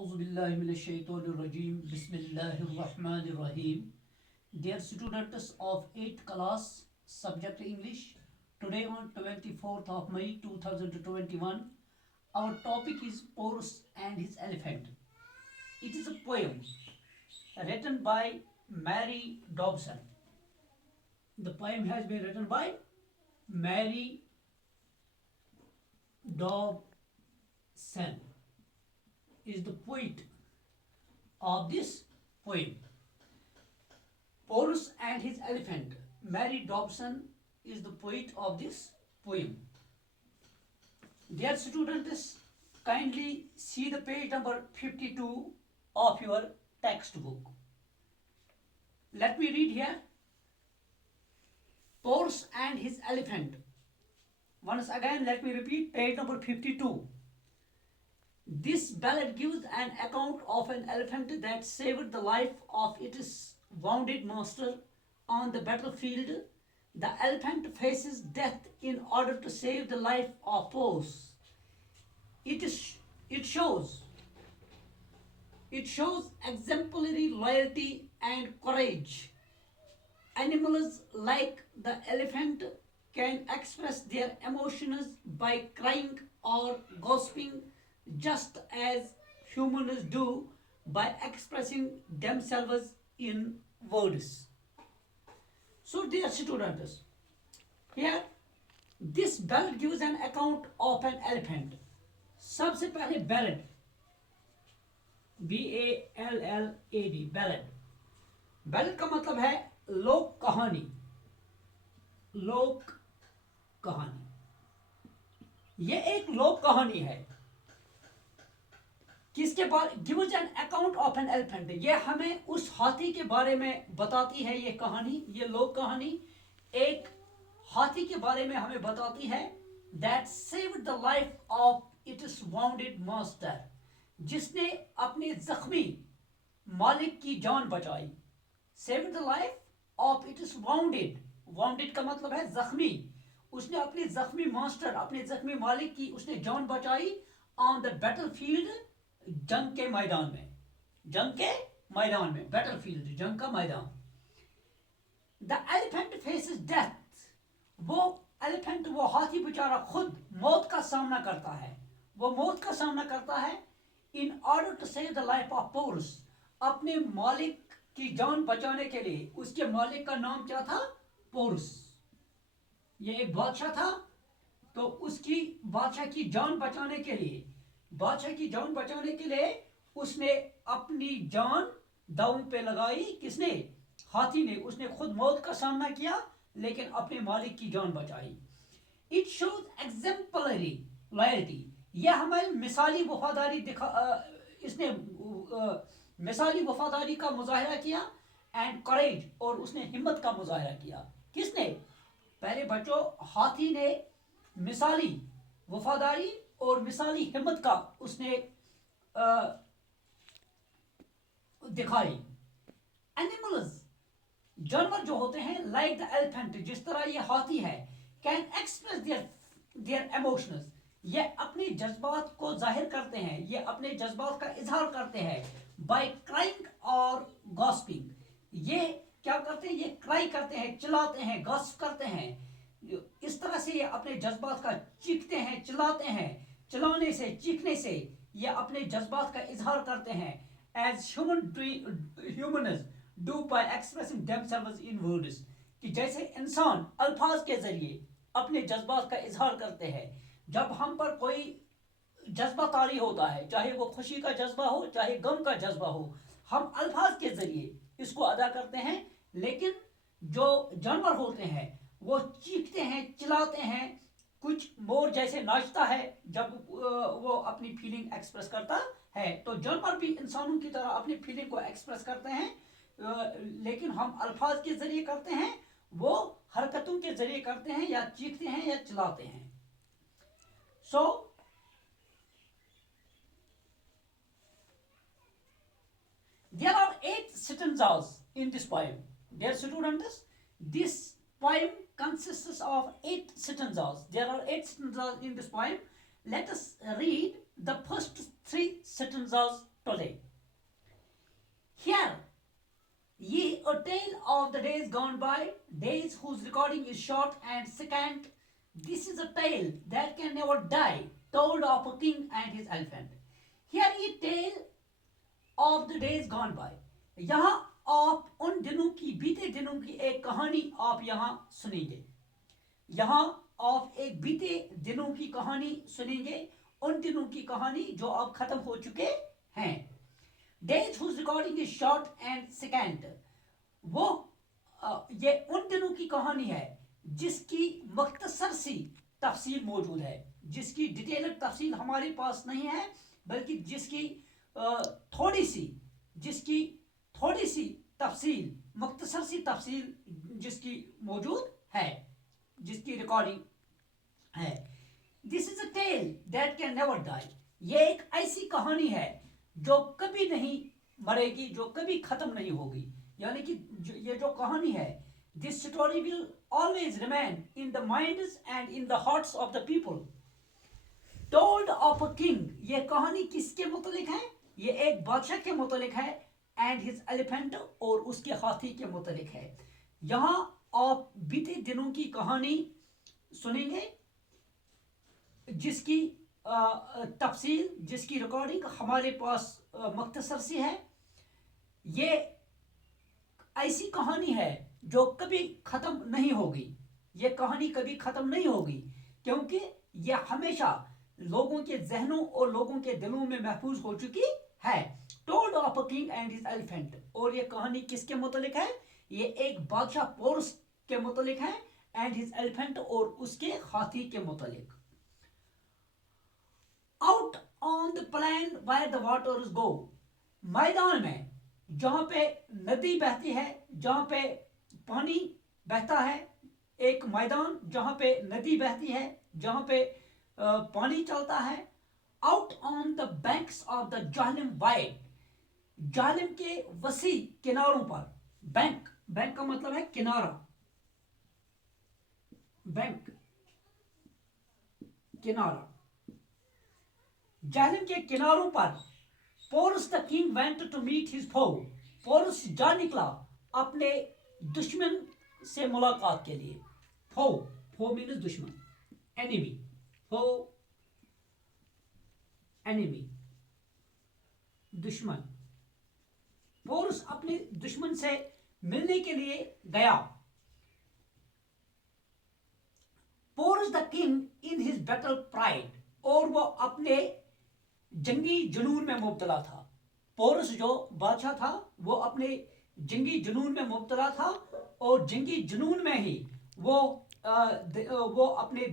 أعوذ بالله من الشيطان الرجيم بسم الله الرحمن الرحيم. Dear students of 8th class, subject English, today on 24th of May 2021, our topic is Porus and his Elephant. It is a poem written by Mary Dobson. The poem has been written by Mary Dobson is the poet of this poem. Porus and his Elephant. Mary Dobson is the poet of this poem. Dear students, kindly see the page number 52 of your textbook. Let me read here. Porus and his Elephant. Once again, let me repeat page number 52. This ballad gives an account of an elephant that saved the life of its wounded master on the battlefield. The elephant faces death in order to save the life of Porus. It shows exemplary loyalty and courage. Animals like the elephant can express their emotions by crying or gossiping, just as humans do by expressing themselves in words. So, dear students, here this ballad gives an account of an elephant. सबसे पहले ballad, BALLAD, ballad. Ballad का मतलब है लोक कहानी. लोक कहानी, ये एक लोक कहानी है. किसके बारे? Gives an account of an elephant. ये हमें उस हाथी के बारे में बताती है. ये कहानी, ये लोक कहानी एक हाथी के बारे में हमें बताती है. That saved the life of its bounded master, जिसने अपने जख्मी मालिक की जान बचाई. Saved the life of its bounded. Bounded का मतलब है जख्मी. उसने अपने जख्मी मास्टर, अपने जख्मी मालिक की उसने जान बचाई ऑन द बैटलफील्ड, जंग के मैदान में. जंग के मैदान में, बैटलफील्ड, जंग का मैदान. The elephant faces death. वो एलिफेंट, वो हाथी बेचारा खुद मौत का सामना करता है. वो मौत का सामना करता है in order to save the life of Porus. अपने मालिक की जान बचाने के लिए. उसके मालिक का नाम क्या था? पोरस. ये एक बादशाह था. तो उसकी बादशाह की जान बचाने के लिए, बादशाह की जान बचाने के लिए उसने अपनी जान दांव पे लगाई. किसने? हाथी ने. उसने खुद मौत का सामना किया लेकिन अपने मालिक की जान बचाई. It shows exemplary loyalty. यह हमें मिसाली वफादारी इसने मिसाली वफादारी का मुजाहरा किया. एंड करेज, और उसने हिम्मत का मुजाहरा किया. किसने? पहले बच्चों, हाथी ने मिसाली वफादारी और मिसाली हिम्मत का उसने दिखाई. एनिमल्स, जानवर जो होते हैं, लाइक द एलिफेंट, जिस तरह ये हाथी है, कैन एक्सप्रेस देयर इमोशंस. ये अपने जज्बात को जाहिर करते हैं, ये अपने जज्बात का इजहार करते हैं बाय क्राइंग और गॉसिपिंग. ये क्या करते हैं? ये क्राई करते हैं, चिल्लाते हैं, गॉसिप करते हैं. इस तरह से ये अपने जज्बात का चीखते हैं, चिल्लाते हैं. चिल्लाने से, चीखने से ये अपने जज्बात का इजहार करते हैं. As humans do by expressing themselves in words. कि जैसे इंसान अल्फाज के जरिए अपने जज्बात का इजहार करते हैं. जब हम पर कोई जज्बा तारी होता है, चाहे वो खुशी का जज्बा हो, चाहे गम का जज्बा हो, हम अल्फाज के जरिए इसको अदा करते हैं. लेकिन जो जानवर होते हैं वो चीखते हैं, चिल्लाते हैं. कुछ मोर जैसे नाचता है जब वो अपनी फीलिंग एक्सप्रेस करता है. तो जानवर भी इंसानों की तरह अपनी फीलिंग को एक्सप्रेस करते हैं, लेकिन हम अल्फाज के जरिए करते हैं, वो हरकतों के जरिए करते हैं, या चीखते हैं या चिल्लाते हैं. सो there are 8 stanzas in this poem. Dear students, this poem consists of 8 stanzas. There are 8 stanzas in this poem. Let us read the first 3 stanzas teaches us today. Here, ye a tale of the days gone by, days whose recording is short and scant. This is a tale that can never die, told of a king and his elephant. Here ye tale of the days gone by. यहाँ आप उन दिनों की, बीते दिनों की एक कहानी आप यहाँ सुनेंगे. यहाँ आप एक बीते दिनों की कहानी सुनेंगे, उन दिनों की कहानी जो अब खत्म हो चुके हैं. Days whose recording is short and scant. वो ये उन दिनों की कहानी है जिसकी मुख्तसर सी तफसील मौजूद है, जिसकी डिटेल्ड तफसील हमारे पास नहीं है, बल्कि जिसकी थोड़ी सी तफसील, मुख्तसर सी तफसील जिसकी मौजूद है, जिसकी रिकॉर्डिंग है. This is a tale that can never die. ये एक ऐसी कहानी है जो कभी नहीं मरेगी, जो कभी खत्म नहीं होगी. यानी कि ये जो कहानी है, this story will always remain in the minds and in the hearts of the people. Told of a king. ये कहानी किसके मुतलिक है? ये एक बादशाह के मुतलिक है. एंड हिज एलिफेंट, और उसके हाथी के मुतलिक है. यहाँ आप बीते दिनों की कहानी सुनेंगे जिसकी तफसील, जिसकी रिकॉर्डिंग हमारे पास मुख्तसर सी है. ये ऐसी कहानी है जो कभी ख़त्म नहीं होगी. ये कहानी कभी ख़त्म नहीं होगी क्योंकि ये हमेशा लोगों के जहनों और लोगों के दिलों में महफूज हो चुकी है. Told of a king and his elephant. और ये कहानी किसके मुतलिक है? ये एक बादशाह पोरस के मुतलिक है. एंड हिज एलिफेंट, और उसके हाथी के मुतलिक. Out on the plain where the waters go. मैदान में जहाँ पे नदी बहती है, जहाँ पे पानी बहता है, एक मैदान जहाँ पे नदी बहती है, जहाँ पे पानी चलता है. Out on the banks of the जालिम वाइड. जालिम के वसी किनारों पर. बैंक, बैंक का मतलब है किनारा. बैंक, किनारा. जालिम के किनारों पर Porus the king went to meet his foe. Porus जा निकला अपने दुश्मन से मुलाकात के लिए. फो, फो मीन्स दुश्मन, एनिमी. फो, एनिमी, दुश्मन. पोरस अपने दुश्मन से मिलने के लिए गया. Porus the king in his battle pride. और वो अपने जंगी जुनून में मुब्तला था. पोरस जो बादशाह था वो अपने जंगी जुनून में मुब्तला था, और जंगी जुनून में ही वो अपने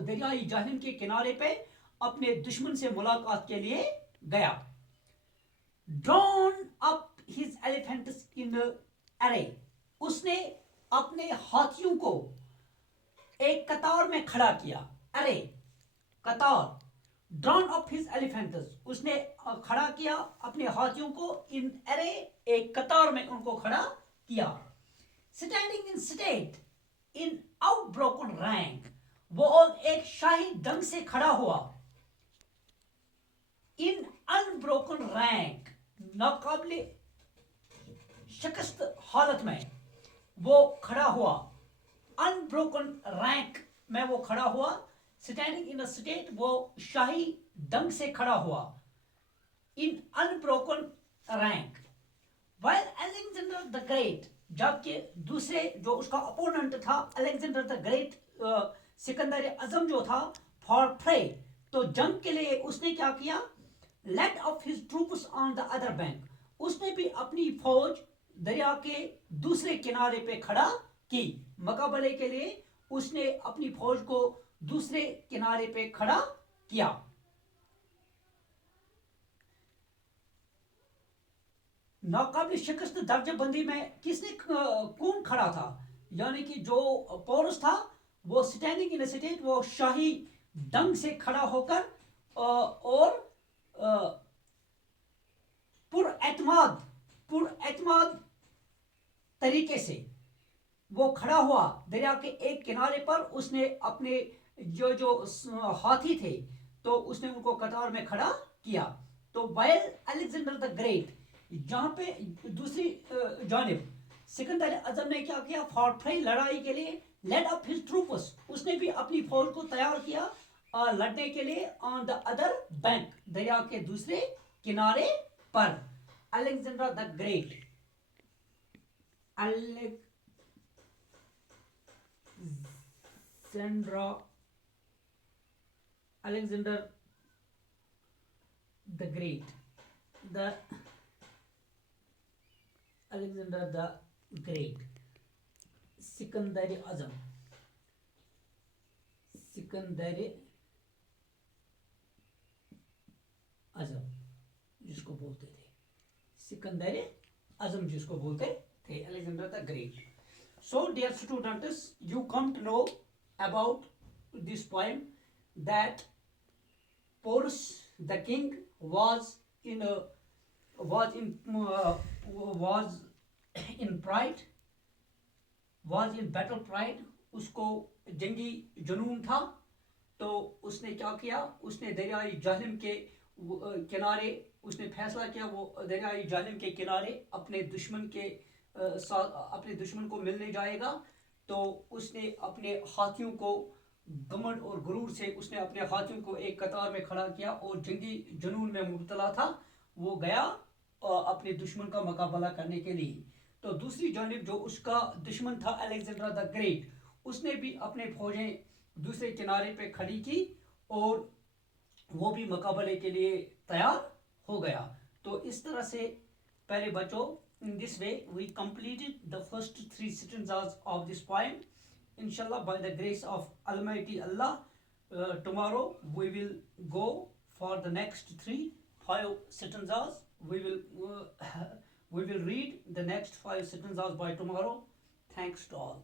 दरियाई जाहलिम के किनारे पे अपने दुश्मन से मुलाकात के लिए गया. ड्रॉन अप हिज एलिफेंट्स इन अरे. उसने अपने हाथियों को एक कतार में खड़ा किया. अरे, कतार. Drawn up his elephants. उसने खड़ा किया अपने हाथियों को. इन अरे, एक कतार में उनको खड़ा किया. Standing in state in unbroken rank. वो एक शाही ढंग से खड़ा हुआ. इन अनब्रोकन रैंक, नाकाबिले शिकस्त हालत में वो खड़ा हुआ. अनब्रोकन रैंक में वो खड़ा हुआ. स्टैंडिंग इन अ स्टेट, वो शाही ढंग से खड़ा हुआ. In unbroken rank. While Alexander the Great, जबकि दूसरे जो उसका अपोनेंट था, Alexander the Great, Sikandar Azam जो था, फॉर प्रे, तो जंग के लिए उसने क्या किया? Let off his troops on the other bank. उसने भी अपनी फौज दरिया के दूसरे किनारे पे खड़ा की. मुकाबले के लिए उसने अपनी फौज को दूसरे किनारे पे खड़ा किया. नाकाबिल शिकस्त दर्जाबंदी में किसने, कौन खड़ा था? यानी कि जो पोरस था वो स्टैंडिंग इन स्टेट, वो शाही ढंग से खड़ा होकर और पुरएतमाद तरीके से वो खड़ा हुआ दरिया के एक किनारे पर. उसने अपने जो हाथी थे तो उसने उनको कतार में खड़ा किया. تو while Alexander the Great جہاں پہ دوسری جانب سکندر اعظم نے کیا کیا, fought پھر لڑائی کے لیے, led up his troops, اس نے بھی اپنی فوج کو تیار کیا لڑنے کے لیے, on the other bank, دریا کے دوسرے کنارے پر. Alexander the Great, Alexander the Great, Alexander the Great, Sikandar اعظم, جس کو بولتے تھے سکندر اعظم, جس کو بولتے تھے Alexander the Great. So dear students, you come to know about this poem that Porus the king was in pride, was in battle pride, اس کو جنگی جنون تھا. تو اس نے کیا کیا, اس نے دریائے جہلم کے کنارے, اس نے فیصلہ کیا وہ دریائے جہلم کے کنارے اپنے دشمن کے ساتھ, اپنے دشمن کو ملنے جائے گا. تو اس نے اپنے ہاتھیوں کو گمنڈ اور غرور سے, اس نے اپنے ہاتھیوں کو ایک قطار میں کھڑا کیا اور جنگی جنون میں مبتلا تھا, وہ گیا اپنے دشمن کا مقابلہ کرنے کے لیے. تو دوسری جانب جو اس کا دشمن تھا Alexander the Great, اس نے بھی اپنے فوجیں دوسرے کنارے پہ کھڑی کی اور وہ بھی مقابلے کے لیے تیار ہو گیا. تو اس طرح سے پہلے بچوں, in this way we completed the first 3 stanzas of this poem. Inshallah, by the grace of Almighty Allah, tomorrow we will go for the next 5 stanzas. We will read the next 5 stanzas by tomorrow. Thanks to all.